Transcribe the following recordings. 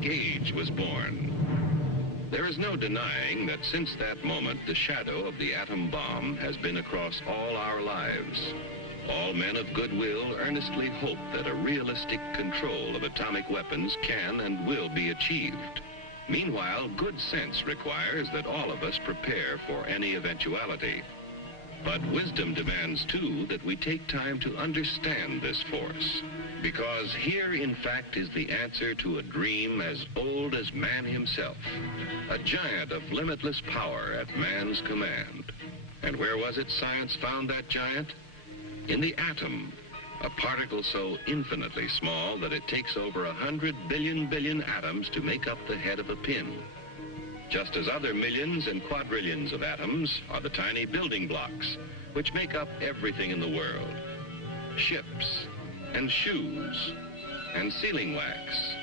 atomic age was born. There is no denying that since that moment, the shadow of the atom bomb has been across all our lives. All men of goodwill earnestly hope that a realistic control of atomic weapons can and will be achieved. Meanwhile, good sense requires that all of us prepare for any eventuality. But wisdom demands, too, that we take time to understand this force. Because here, in fact, is the answer to a dream as old as man himself. A giant of limitless power at man's command. And where was it science found that giant? In the atom, a particle so infinitely small that it takes over 100 billion atoms to make up the head of a pin. Just as other millions and quadrillions of atoms are the tiny building blocks which make up everything in the world. Ships and shoes and sealing wax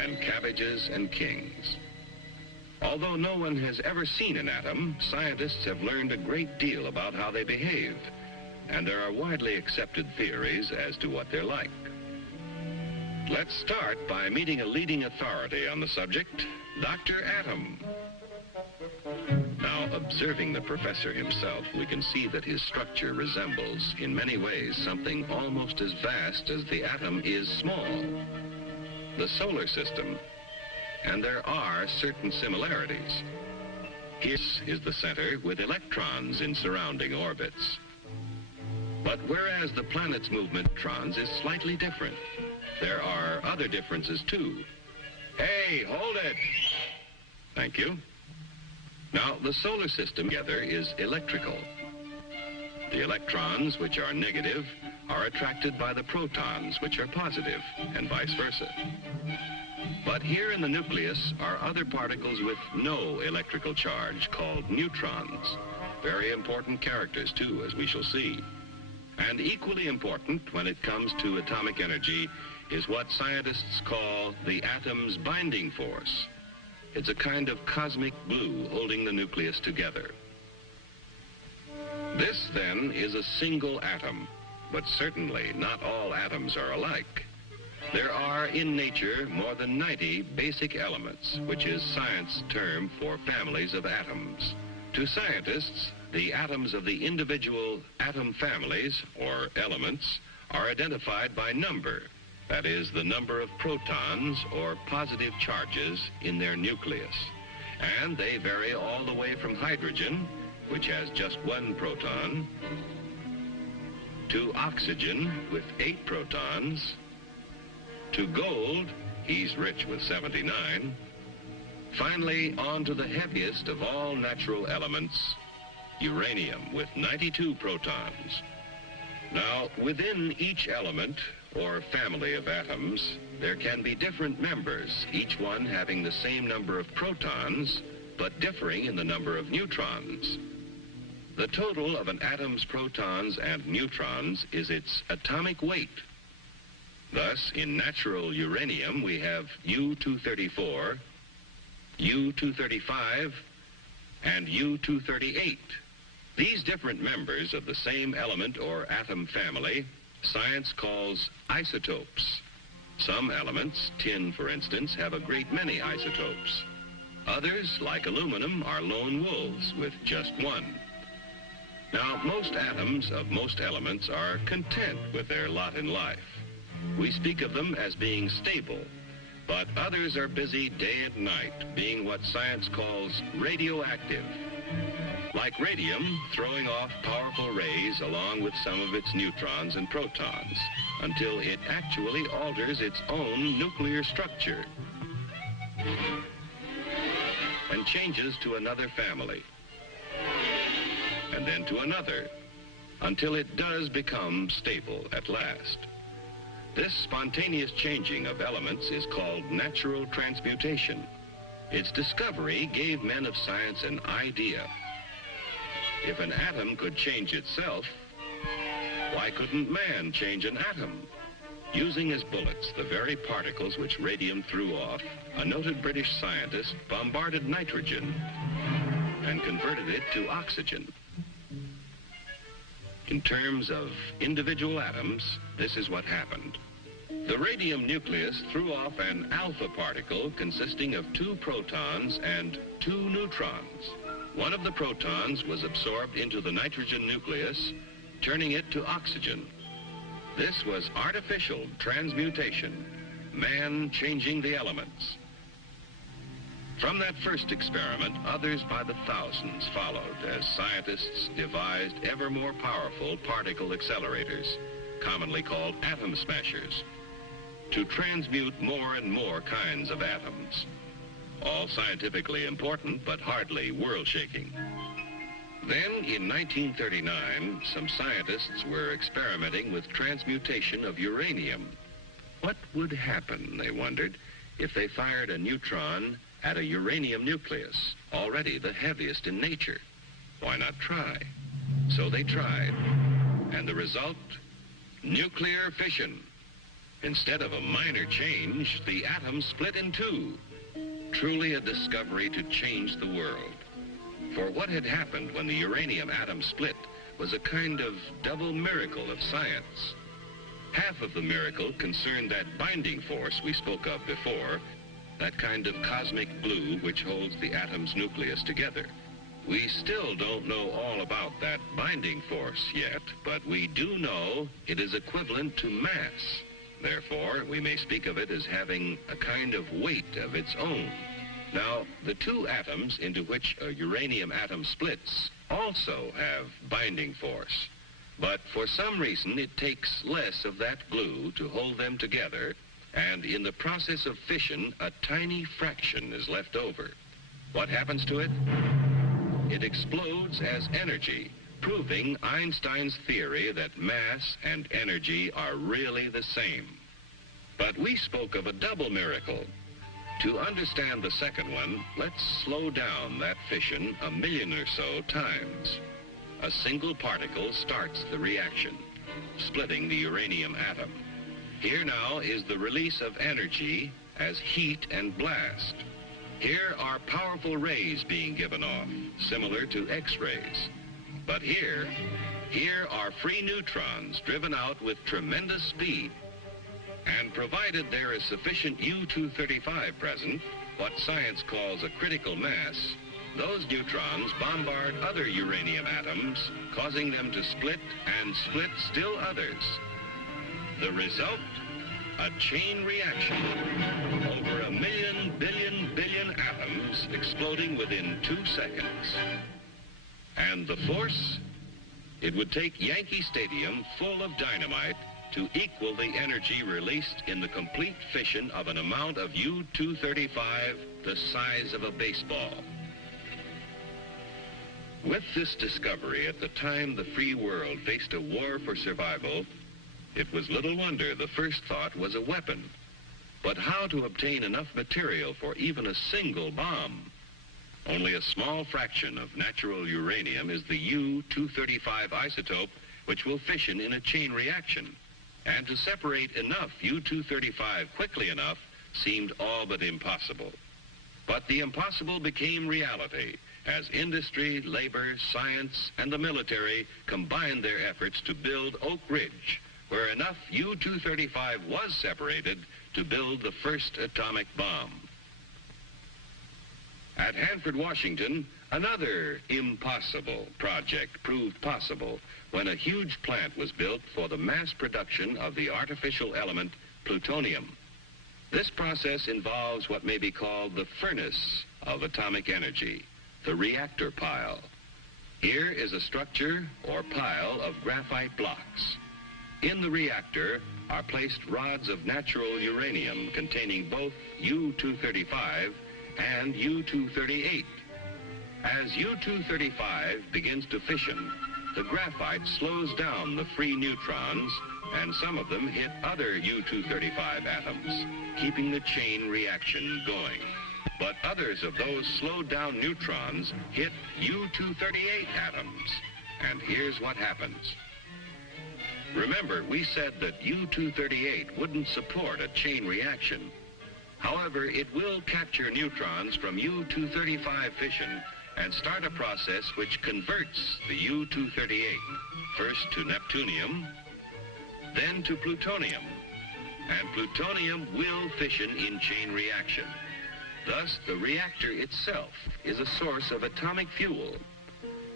and cabbages and kings. Although no one has ever seen an atom, scientists have learned a great deal about how they behave, and there are widely accepted theories as to what they're like. Let's start by meeting a leading authority on the subject, Dr. Atom. Now, observing the professor himself, we can see that his structure resembles, in many ways, something almost as vast as the atom is small. The solar system. And there are certain similarities. Here is the center with electrons in surrounding orbits. But whereas the planet's movement of electrons is slightly different, there are other differences too. Hey, hold it! Thank you. Now, the solar system together is electrical. The electrons, which are negative, are attracted by the protons, which are positive, and vice versa. But here in the nucleus are other particles with no electrical charge, called neutrons. Very important characters, too, as we shall see. And equally important when it comes to atomic energy is what scientists call the atom's binding force. It's a kind of cosmic glue holding the nucleus together. This, then, is a single atom, but certainly not all atoms are alike. There are, in nature, more than 90 basic elements, which is science's term for families of atoms. To scientists, the atoms of the individual atom families, or elements, are identified by number. That is, the number of protons, or positive charges, in their nucleus. And they vary all the way from hydrogen, which has just 1 proton, to oxygen with 8 protons, to gold, he's rich with 79, finally on to the heaviest of all natural elements, uranium with 92 protons. Now, within each element, or family of atoms, there can be different members, each one having the same number of protons, but differing in the number of neutrons. The total of an atom's protons and neutrons is its atomic weight. Thus, in natural uranium, we have U-234, U-235, and U-238. These different members of the same element or atom family, science calls isotopes. Some elements, tin for instance, have a great many isotopes. Others, like aluminum, are lone wolves with just 1. Now, most atoms of most elements are content with their lot in life. We speak of them as being stable, but others are busy day and night, being what science calls radioactive. Like radium, throwing off powerful rays along with some of its neutrons and protons, until it actually alters its own nuclear structure and changes to another family, and then to another, until it does become stable at last. This spontaneous changing of elements is called natural transmutation. Its discovery gave men of science an idea. If an atom could change itself, why couldn't man change an atom? Using as bullets the very particles which radium threw off, a noted British scientist bombarded nitrogen and converted it to oxygen. In terms of individual atoms, this is what happened. The radium nucleus threw off an alpha particle consisting of 2 protons and 2 neutrons. One of the protons was absorbed into the nitrogen nucleus, turning it to oxygen. This was artificial transmutation, man changing the elements. From that first experiment, others by the thousands followed as scientists devised ever more powerful particle accelerators, commonly called atom smashers, to transmute more and more kinds of atoms. All scientifically important, but hardly world-shaking. Then, in 1939, some scientists were experimenting with transmutation of uranium. What would happen, they wondered, if they fired a neutron at a uranium nucleus, already the heaviest in nature? Why not try? So they tried. And the result? Nuclear fission. Instead of a minor change, the atom split in 2. Truly a discovery to change the world. For what had happened when the uranium atom split was a kind of double miracle of science. Half of the miracle concerned that binding force we spoke of before, that kind of cosmic glue which holds the atom's nucleus together. We still don't know all about that binding force yet, but we do know it is equivalent to mass. Therefore, we may speak of it as having a kind of weight of its own. Now, the 2 atoms into which a uranium atom splits also have binding force. But for some reason, it takes less of that glue to hold them together, and in the process of fission, a tiny fraction is left over. What happens to it? It explodes as energy, proving Einstein's theory that mass and energy are really the same. But we spoke of a double miracle. To understand the second one, let's slow down that fission 1 million or so times. A single particle starts the reaction, splitting the uranium atom. Here now is the release of energy as heat and blast. Here are powerful rays being given off, similar to X-rays. But here are free neutrons driven out with tremendous speed. And provided there is sufficient U-235 present, what science calls a critical mass, those neutrons bombard other uranium atoms, causing them to split and split still others. The result? A chain reaction. Over 1 million billion atoms exploding within 2 seconds. And the force? It would take Yankee Stadium full of dynamite to equal the energy released in the complete fission of an amount of U-235 the size of a baseball. With this discovery, at the time the free world faced a war for survival, it was little wonder the first thought was a weapon. But how to obtain enough material for even a single bomb? Only a small fraction of natural uranium is the U-235 isotope, which will fission in a chain reaction. And to separate enough U-235 quickly enough seemed all but impossible. But the impossible became reality as industry, labor, science, and the military combined their efforts to build Oak Ridge, where enough U-235 was separated to build the first atomic bomb. At Hanford, Washington, another impossible project proved possible when a huge plant was built for the mass production of the artificial element plutonium. This process involves what may be called the furnace of atomic energy, the reactor pile. Here is a structure or pile of graphite blocks. In the reactor are placed rods of natural uranium containing both U-235 and U-238. As U-235 begins to fission, the graphite slows down the free neutrons, and some of them hit other U-235 atoms, keeping the chain reaction going. But others of those slowed down neutrons hit U-238 atoms, and here's what happens. Remember, we said that U-238 wouldn't support a chain reaction. However, it will capture neutrons from U-235 fission and start a process which converts the U-238, first to neptunium, then to plutonium, and plutonium will fission in chain reaction. Thus, the reactor itself is a source of atomic fuel.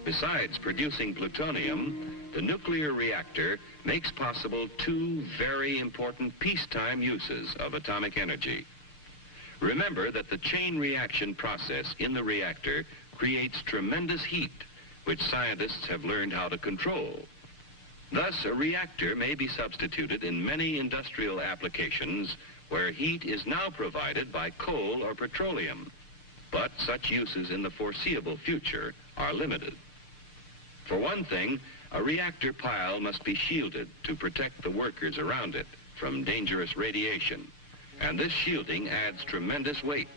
Besides producing plutonium, the nuclear reactor makes possible two very important peacetime uses of atomic energy. Remember that the chain reaction process in the reactor creates tremendous heat, which scientists have learned how to control. Thus, a reactor may be substituted in many industrial applications where heat is now provided by coal or petroleum. But such uses in the foreseeable future are limited. For one thing, a reactor pile must be shielded to protect the workers around it from dangerous radiation, and this shielding adds tremendous weight.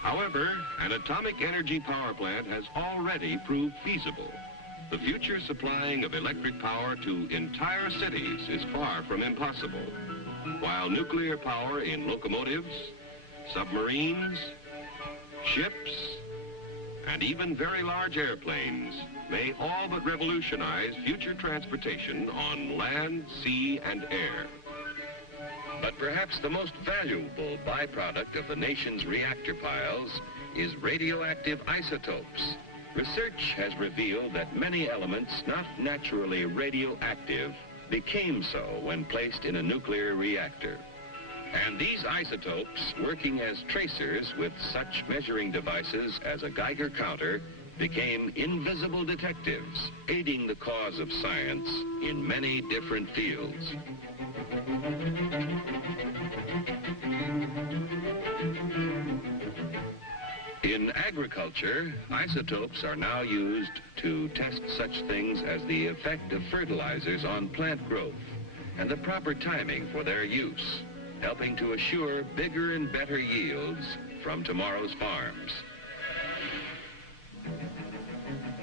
However, an atomic energy power plant has already proved feasible. The future supplying of electric power to entire cities is far from impossible, while nuclear power in locomotives, submarines, ships, and even very large airplanes may all but revolutionize future transportation on land, sea, and air. But perhaps the most valuable byproduct of the nation's reactor piles is radioactive isotopes. Research has revealed that many elements not naturally radioactive became so when placed in a nuclear reactor. And these isotopes, working as tracers with such measuring devices as a Geiger counter, became invisible detectives, aiding the cause of science in many different fields. In agriculture, isotopes are now used to test such things as the effect of fertilizers on plant growth and the proper timing for their use, helping to assure bigger and better yields from tomorrow's farms.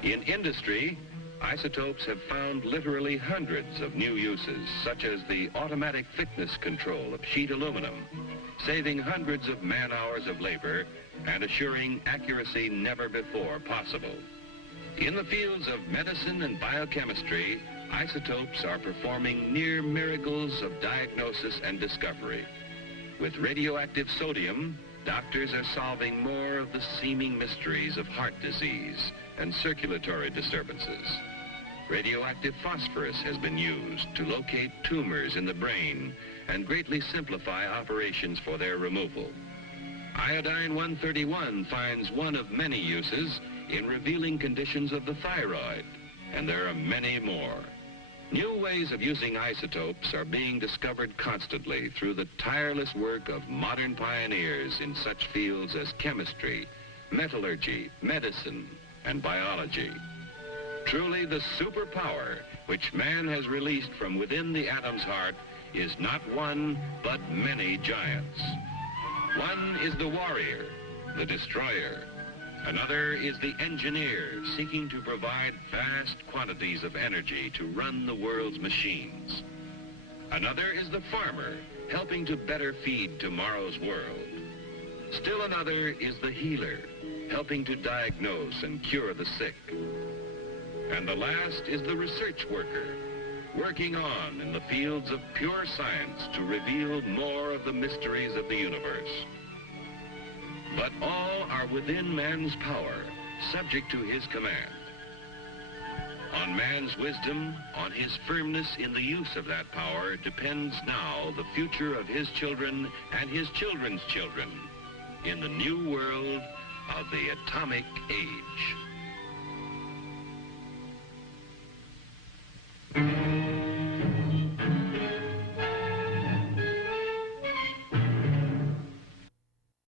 In industry, isotopes have found literally hundreds of new uses, such as the automatic thickness control of sheet aluminum, saving hundreds of man-hours of labor and assuring accuracy never before possible. In the fields of medicine and biochemistry, isotopes are performing near miracles of diagnosis and discovery. With radioactive sodium, doctors are solving more of the seeming mysteries of heart disease and circulatory disturbances. Radioactive phosphorus has been used to locate tumors in the brain and greatly simplify operations for their removal. Iodine-131 finds one of many uses in revealing conditions of the thyroid, and there are many more. New ways of using isotopes are being discovered constantly through the tireless work of modern pioneers in such fields as chemistry, metallurgy, medicine, and biology. Truly, the superpower which man has released from within the atom's heart is not one, but many giants. One is the warrior, the destroyer. Another is the engineer, seeking to provide vast quantities of energy to run the world's machines. Another is the farmer, helping to better feed tomorrow's world. Still another is the healer, helping to diagnose and cure the sick. And the last is the research worker, working on in the fields of pure science to reveal more of the mysteries of the universe. But all are within man's power, subject to his command. On man's wisdom, on his firmness in the use of that power, depends now the future of his children and his children's children in the new world of the atomic age.